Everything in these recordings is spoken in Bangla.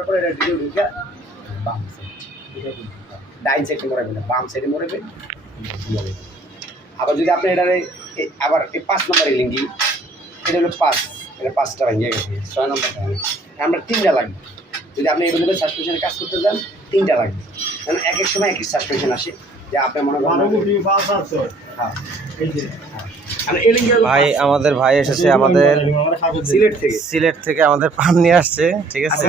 করার পরে এটা ভিডিও ঢুকে বাম সাইড ডাইন সাইডে মরাবেন না, বাম সাইডে মরাবেন। আবার যদি আপনি এটারে আবার এই 5 নম্বরের লিঙ্গি, এটা হলো 5, এটা 5টা ভেঙে গেছে, 6 নম্বরটা আমরা 3টা লাগবে। যদি আপনি এগুলোতে সাসপেনশনে কাজ করতে যান 3টা লাগবে, কারণ এক এক সময় এক এক সাসপেনশন আসে যে আপনি মনে করেন হ্যাঁ। ভাই আমাদের ভাই এসেছে আমাদের সিলেট থেকে আমাদের পান নিয়ে আসছে, ঠিক আছে।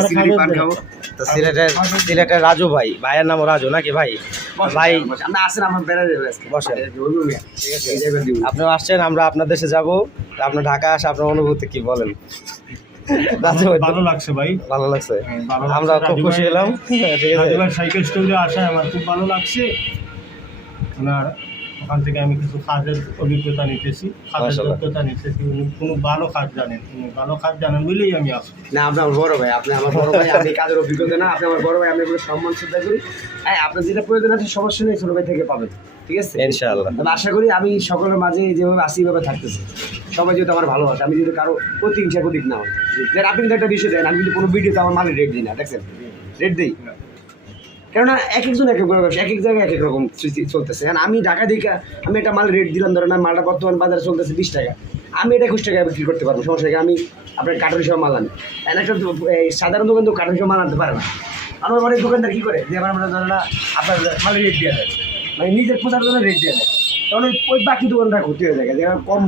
তো সিলেটের রাজু ভাইয়ের নাম রাজু নাকি ভাই? ভাই বসেন, ঠিক আছে। আপনি আসছেন, আমরা আপনার দেশে যাবো, আপনার ঢাকা আসে, আপনার অনুভূতি কি বলেন? ভালো লাগছে ভাই, ভালো লাগছে, আমরা আমরা খুব খুশি হলাম। ঠিক আছে, সাইকেল স্টোরে আসায় আমার খুব ভালো লাগছে। ওনার ওখান থেকে আমি কিছু কাজের অভিজ্ঞতা নিতেছি, কাজের যোগ্যতা নিতেছি। উনি কোনো ভালো কাজ জানেন, উনি ভালো কাজ জানেন বলেই আমি আসছি। না, আপনি আমার বড় ভাই, আপনি আমার বড় ভাই, আমি কাজের অভিজ্ঞতা না, আপনি আমার বড় ভাই, আমি এগুলো সম্মান শ্রদ্ধা করি। হ্যাঁ, আপনার যেটা প্রয়োজন আছে সমস্যা নেই, ছোটো ভাই থেকে পাবেন, ঠিক আছে ইনশাআল্লাহ। আমি আশা করি আমি সকলের মাঝে যেভাবে আসি এইভাবে থাকতেছি, সবাই যেহেতু আমার ভালো আছে, আমি যদি কারো প্রতিহিংসা প্রতীক না হয়। দেন আপনি কিন্তু একটা বিষয় দেন, আমি কিন্তু কোনো ভিডিওতে আমার মালের রেট দিই না, দেখছেন রেট দিই, কেননা এক একজন এক এক ব্যবসা, এক এক জায়গায় এক এক রকম চলতেছে। কারণ আমি ঢাকা দিকা আমি একটা মাল রেট দিলাম, ধরেন মালটা বর্তমান বাজারে চলতেছে 20 টাকা, আমি এটা 21 টাকায় বিক্রি করতে পারবো, সমস্যা নেই। আমি আপনার কার্টন হিসেবে মাল আনি, একটা সাধারণ দোকান তো কার্টন হিসেবে মাল আনতে পারে না। আমার অনেক দোকানদার কী করে যে আমার ধরেন না আপনার মালের রেট দেওয়া যায়, মানে নিজের প্রচার জন্য রেট দেওয়া যায়, তখন ওই বাকি দোকানটা ক্ষতি হয়ে যায়, কম